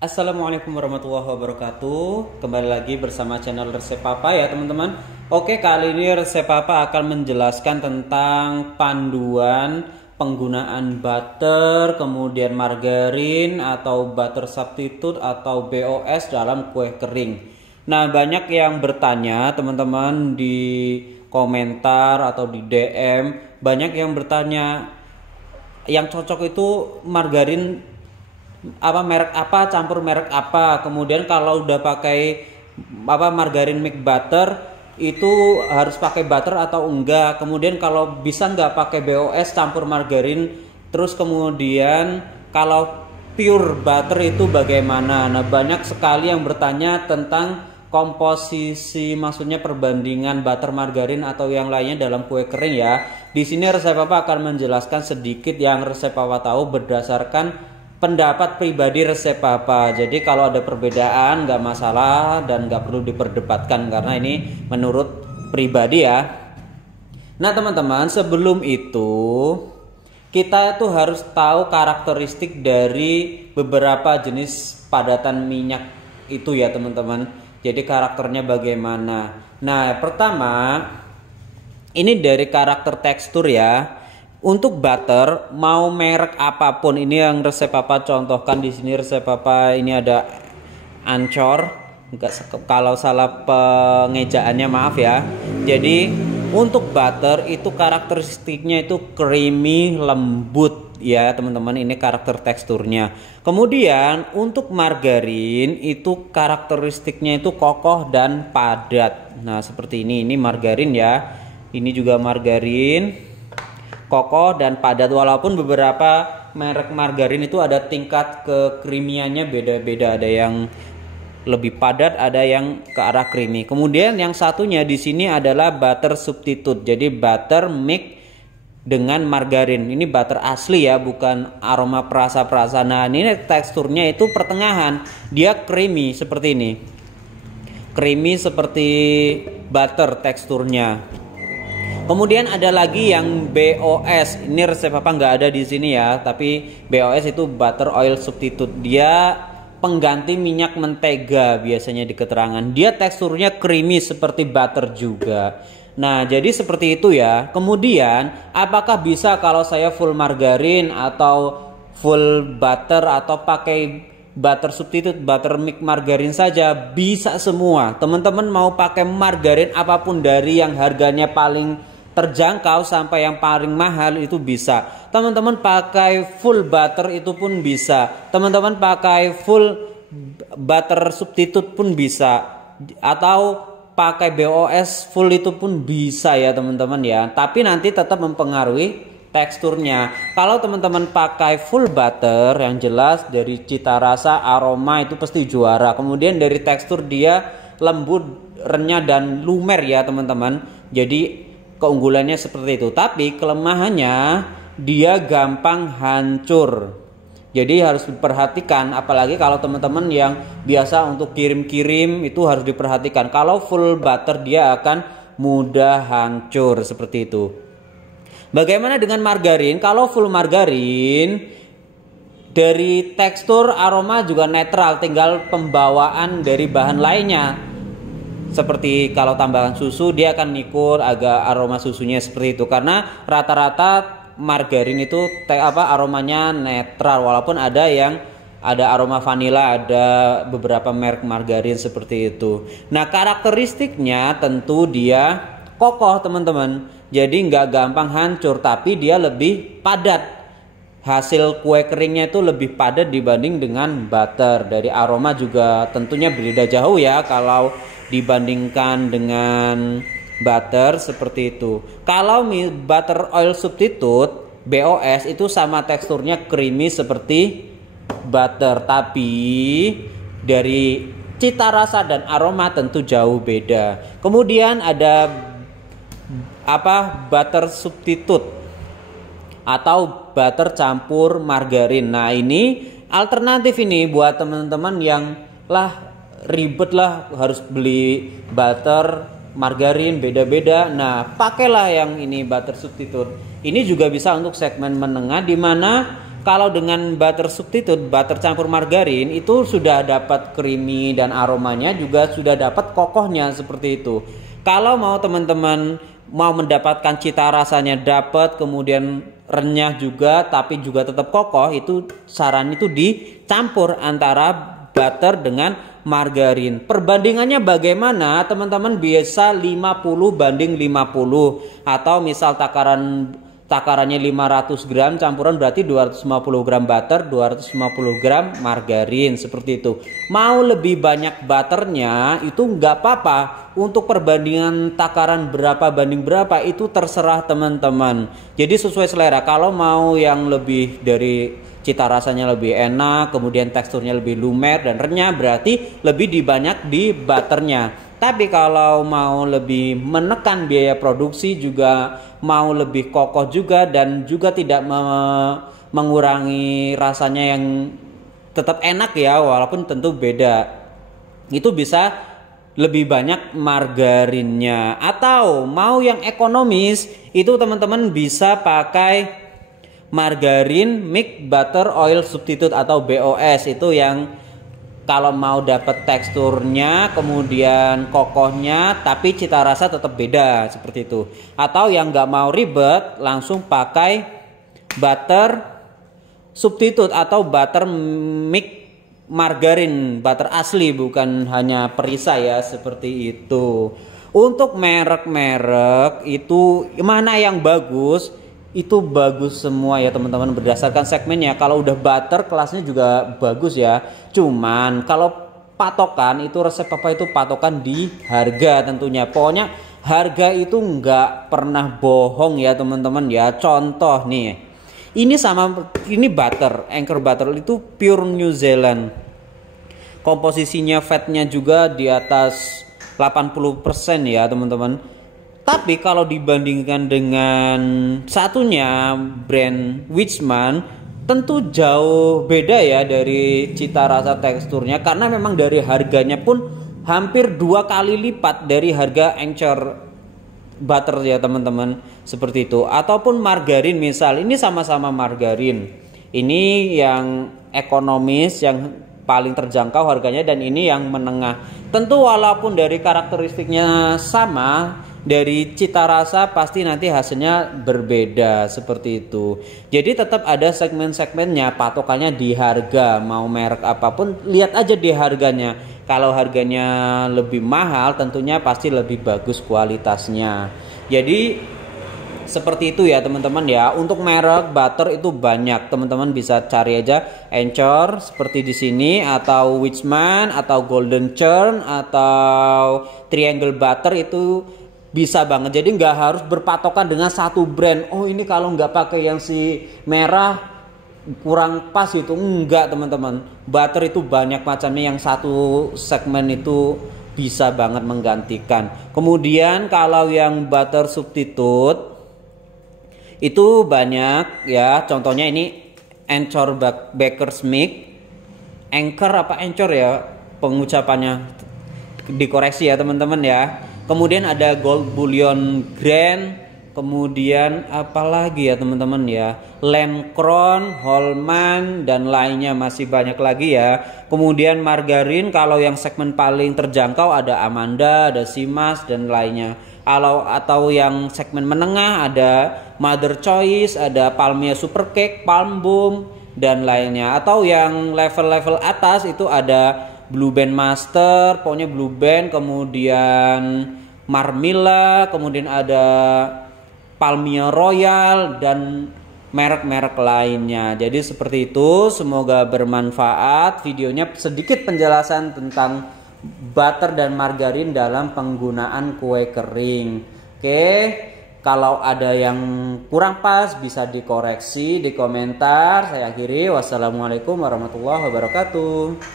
Assalamualaikum warahmatullahi wabarakatuh. Kembali lagi bersama channel Resep Papa ya teman-teman. Oke, kali ini Resep Papa akan menjelaskan tentang panduan penggunaan butter, kemudian margarin atau butter substitute atau BOS dalam kue kering. Nah, banyak yang bertanya teman-teman di komentar atau di DM, banyak yang bertanya yang cocok itu margarin apa, merek apa, campur merek apa. Kemudian kalau udah pakai margarin milk butter itu harus pakai butter atau enggak. Kemudian kalau bisa nggak pakai BOS campur margarin. Terus kemudian kalau pure butter itu bagaimana. Nah, banyak sekali yang bertanya tentang komposisi, maksudnya perbandingan butter, margarin atau yang lainnya dalam kue kering ya. Di sini Resep Papa akan menjelaskan sedikit yang Resep Papa tahu berdasarkan pendapat pribadi Resep Papa. Jadi kalau ada perbedaan nggak masalah dan nggak perlu diperdebatkan karena ini menurut pribadi ya. Nah teman-teman, sebelum itu kita tuh harus tahu karakteristik dari beberapa jenis padatan minyak itu ya teman-teman. Jadi karakternya bagaimana. Nah pertama ini dari karakter tekstur ya. Untuk butter mau merek apapun, ini yang Resep Papa contohkan di sini. Resep Papa ini ada Ancor, enggak, kalau salah pengejaannya maaf ya. Jadi untuk butter itu karakteristiknya itu creamy, lembut ya teman-teman, ini karakter teksturnya. Kemudian untuk margarin itu karakteristiknya itu kokoh dan padat. Nah seperti ini margarin ya. Ini juga margarin, kokoh dan padat, walaupun beberapa merek margarin itu ada tingkat kekrimiannya beda-beda, ada yang lebih padat, ada yang ke arah creamy. Kemudian yang satunya di sini adalah butter substitute. Jadi butter mix dengan margarin. Ini butter asli ya, bukan aroma perasa-perasa. Nah, ini teksturnya itu pertengahan. Dia creamy seperti ini. Creamy seperti butter teksturnya. Kemudian ada lagi yang BOS. Ini Resep Papa nggak ada di sini ya, tapi BOS itu butter oil substitute. Dia pengganti minyak mentega biasanya di keterangan. Dia teksturnya creamy seperti butter juga. Nah, jadi seperti itu ya. Kemudian, apakah bisa kalau saya full margarin atau full butter atau pakai butter substitute, butter mix margarin saja? Bisa semua. Teman-teman mau pakai margarin apapun dari yang harganya paling terjangkau sampai yang paling mahal itu bisa. Teman-teman pakai full butter itu pun bisa. Teman-teman pakai full butter substitute pun bisa. Atau pakai BOS full itu pun bisa ya teman-teman ya. Tapi nanti tetap mempengaruhi teksturnya. Kalau teman-teman pakai full butter, yang jelas dari cita rasa, aroma itu pasti juara. Kemudian dari tekstur dia lembut, renyah dan lumer ya teman-teman. Jadi keunggulannya seperti itu. Tapi kelemahannya dia gampang hancur. Jadi harus diperhatikan, apalagi kalau teman-teman yang biasa untuk kirim-kirim itu harus diperhatikan. Kalau full butter dia akan mudah hancur seperti itu. Bagaimana dengan margarin? Kalau full margarin dari tekstur, aroma juga netral, tinggal pembawaan dari bahan lainnya. Seperti kalau tambahkan susu dia akan ngikut agak aroma susunya seperti itu, karena rata-rata margarin itu aromanya netral, walaupun ada yang ada aroma vanila, ada beberapa merek margarin seperti itu. Nah karakteristiknya tentu dia kokoh teman-teman, jadi nggak gampang hancur, tapi dia lebih padat. Hasil kue keringnya itu lebih padat dibanding dengan butter. Dari aroma juga tentunya berbeda jauh ya kalau dibandingkan dengan butter seperti itu. Kalau butter oil substitute BOS itu sama teksturnya creamy seperti butter, tapi dari cita rasa dan aroma tentu jauh beda. Kemudian ada butter substitute atau butter campur margarin. Nah ini alternatif ini buat teman-teman yang ribet lah harus beli butter margarin beda-beda. Nah pakailah yang ini butter substitute. Ini juga bisa untuk segmen menengah, di mana kalau dengan butter substitute, butter campur margarin itu sudah dapat creamy dan aromanya, juga sudah dapat kokohnya seperti itu. Kalau mau teman-teman mau mendapatkan cita rasanya dapat, kemudian renyah juga tapi juga tetap kokoh, itu saran itu dicampur antara butter dengan margarin. Perbandingannya bagaimana? Teman-teman biasa 50/50 atau misal takarannya 500 gram, campuran berarti 250 gram butter, 250 gram margarin, seperti itu. Mau lebih banyak butternya itu nggak apa-apa. Untuk perbandingan takaran berapa banding berapa itu terserah teman-teman. Jadi sesuai selera. Kalau mau yang lebih dari cita rasanya lebih enak, kemudian teksturnya lebih lumer dan renyah, berarti lebih dibanyak di butternya. Tapi kalau mau lebih menekan biaya produksi, juga mau lebih kokoh juga, dan juga tidak mengurangi rasanya yang tetap enak ya, walaupun tentu beda, itu bisa lebih banyak margarinnya. Atau mau yang ekonomis, itu teman-teman bisa pakai margarin milk butter oil substitute atau BOS. Itu yang kalau mau dapat teksturnya, kemudian kokohnya, tapi cita rasa tetap beda, seperti itu. Atau yang nggak mau ribet, langsung pakai butter substitute atau butter milk margarin, butter asli, bukan hanya perisai ya, seperti itu. Untuk merek-merek itu mana yang bagus? Itu bagus semua ya teman-teman, berdasarkan segmennya. Kalau udah butter kelasnya juga bagus ya. Cuman kalau patokan itu, resep papa itu patokan di harga tentunya. Pokoknya harga itu nggak pernah bohong ya teman-teman ya. Contoh nih, ini butter, Anchor butter itu pure New Zealand. Komposisinya fatnya juga di atas 80% ya teman-teman. Tapi kalau dibandingkan dengan satunya brand Wichmann, tentu jauh beda ya dari cita rasa teksturnya, karena memang dari harganya pun hampir 2 kali lipat dari harga Anchor butter ya teman-teman, seperti itu. Ataupun margarin, misal ini sama-sama margarin, ini yang ekonomis, yang paling terjangkau harganya, dan ini yang menengah. Tentu walaupun dari karakteristiknya sama, dari cita rasa pasti nanti hasilnya berbeda, seperti itu. Jadi tetap ada segmen-segmennya, patokannya di harga. Mau merek apapun lihat aja di harganya. Kalau harganya lebih mahal tentunya pasti lebih bagus kualitasnya. Jadi seperti itu ya teman-teman ya. Untuk merek butter itu banyak, teman-teman bisa cari aja Anchor seperti di sini, atau Wichmann, atau Golden Churn, atau Triangle Butter, itu bisa banget. Jadi nggak harus berpatokan dengan satu brand. Oh ini kalau nggak pakai yang si merah kurang pas, itu enggak teman-teman. Butter itu banyak macamnya, yang satu segmen itu bisa banget menggantikan. Kemudian kalau yang butter substitute itu banyak ya. Contohnya ini Anchor Baker's Milk, Anchor apa Anchor ya pengucapannya, dikoreksi ya teman-teman ya. Kemudian ada Gold Bullion Grand, kemudian apalagi ya teman-teman ya, Lamb Crown, Holman, dan lainnya masih banyak lagi ya. Kemudian margarin, kalau yang segmen paling terjangkau ada Amanda, ada Simas, dan lainnya. Atau yang segmen menengah ada Mother Choice, ada Palmia Super Cake, Palm Boom, dan lainnya. Atau yang level-level atas itu ada Blue Band Master, pokoknya Blue Band, kemudian Marmilla, kemudian ada Palmia Royal, dan merek-merek lainnya. Jadi seperti itu, semoga bermanfaat videonya, sedikit penjelasan tentang butter dan margarin dalam penggunaan kue kering. Oke, kalau ada yang kurang pas bisa dikoreksi di komentar. Saya akhiri, wassalamualaikum warahmatullahi wabarakatuh.